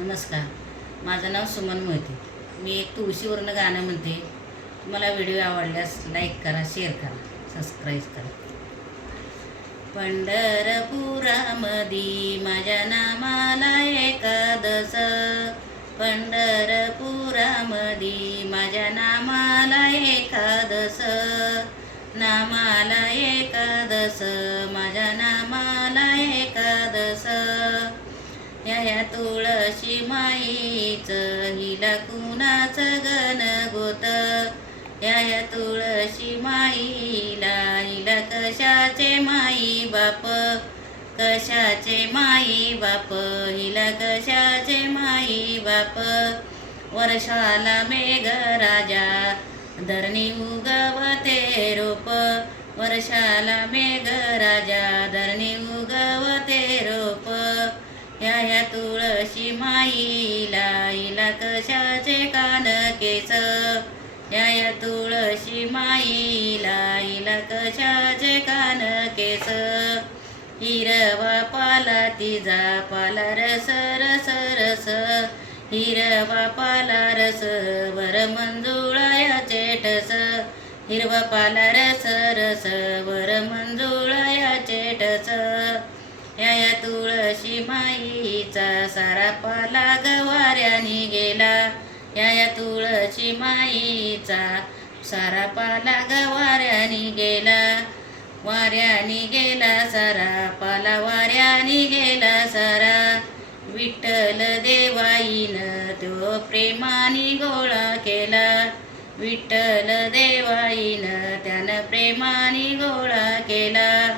नमस्कार, माझं नाव सुमन मोहिते. मी एक तुळशीवरनं गाणं म्हणते. तुम्हाला व्हिडिओ आवडल्यास लाईक करा, शेअर करा, सबस्क्राईब करा. पंढरपुरामधी माझ्या नामाला एकादश, पंढरपुरामधी माझ्या नामाला एकादश, नामाला एकादश, माझ्या नामाला एकादश. या तुळशी माईचं हिला कुणाचं गणगोत, या तुळशी माईला हिला कशाचे माई बाप, कशाचे माई बाप, हिला कशाचे माई बाप. वर्षाला मेघ राजा धरणी उगवते रोप, वर्षाला मेघ राजा धरणी उगवते रोप. या तुळशी माईला हिला कशाचे कान केस, या तुळशी माईला हिला कशाचे कान केस. हिरवा पाला तिचा पाला रस रस रस, हिरवा पाला रस वर मंजुळायाचे ठस, हिरवा पाला रस रस वर मंजुळायाचे ठस. या तुळशी माईचा सारा पाला गवाऱ्यानी गेला, या तुळशी माईचा सारा पाला गवाऱ्यानी गेला. वाऱ्यानी गेला सारा पाला, वाऱ्यानी गेला सारा. विठ्ठल देवाईनं तो प्रेमानी गोळा केला, विठ्ठल देवाईनं त्यानं प्रेमानी गोळा केला.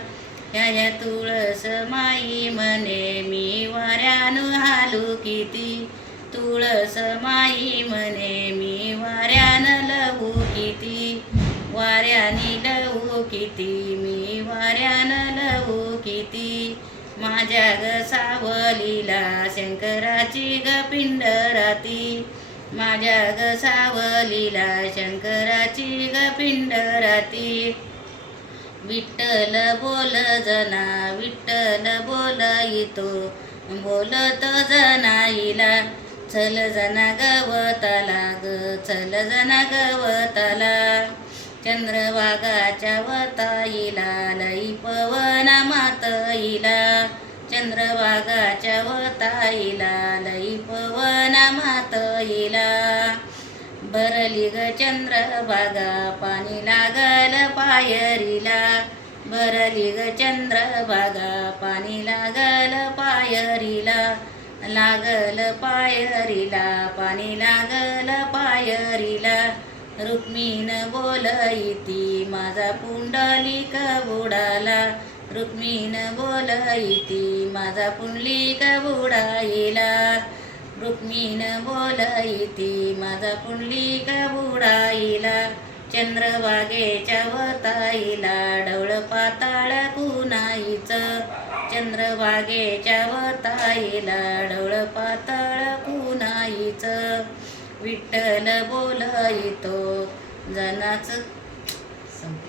या तुळस माई म्हणे मी वाऱ्यानं हालू किती, तुळस माई म्हणे मी वाऱ्यानं लवू किती, वाऱ्यानी लवू किती, मी वाऱ्यानं लवू किती. माझ्या ग सावलीला शंकराची ग पिंड राती, माझ्या ग सावलीला शंकराची ग पिंड राती. विठ्ठल बोल जना, विठ्ठल बोलायतो, बोलत जनाईला. चल जना गवताला ग, चल जना गवताला. चंद्रभागाच्या वताईला लई पवना मातईला, चंद्रभागाच्या वताईला लई पवना मातईला. भरली ग चंद्रभागा पाणी लागल पायरीला, भरली ग चंद्रभागा पाणी लागल पायरीला, लागल पायरीला पाणी लागल पायरीला. रुक्मिण बोलईती माझा पुंडलिक बुडाला, रुक्मिण बोलईती माझा पुंडलिक बुडाईला, रुक्मिण बोलईती माझा पुंडलिक बुडाईला. चंद्रभागेच्या वताईला डवळ पाताळ कुणाईचं, चंद्रभागेच्या वताईला डवळ पाताळ कुणाईचं. विठ्ठल बोलईतो जनाच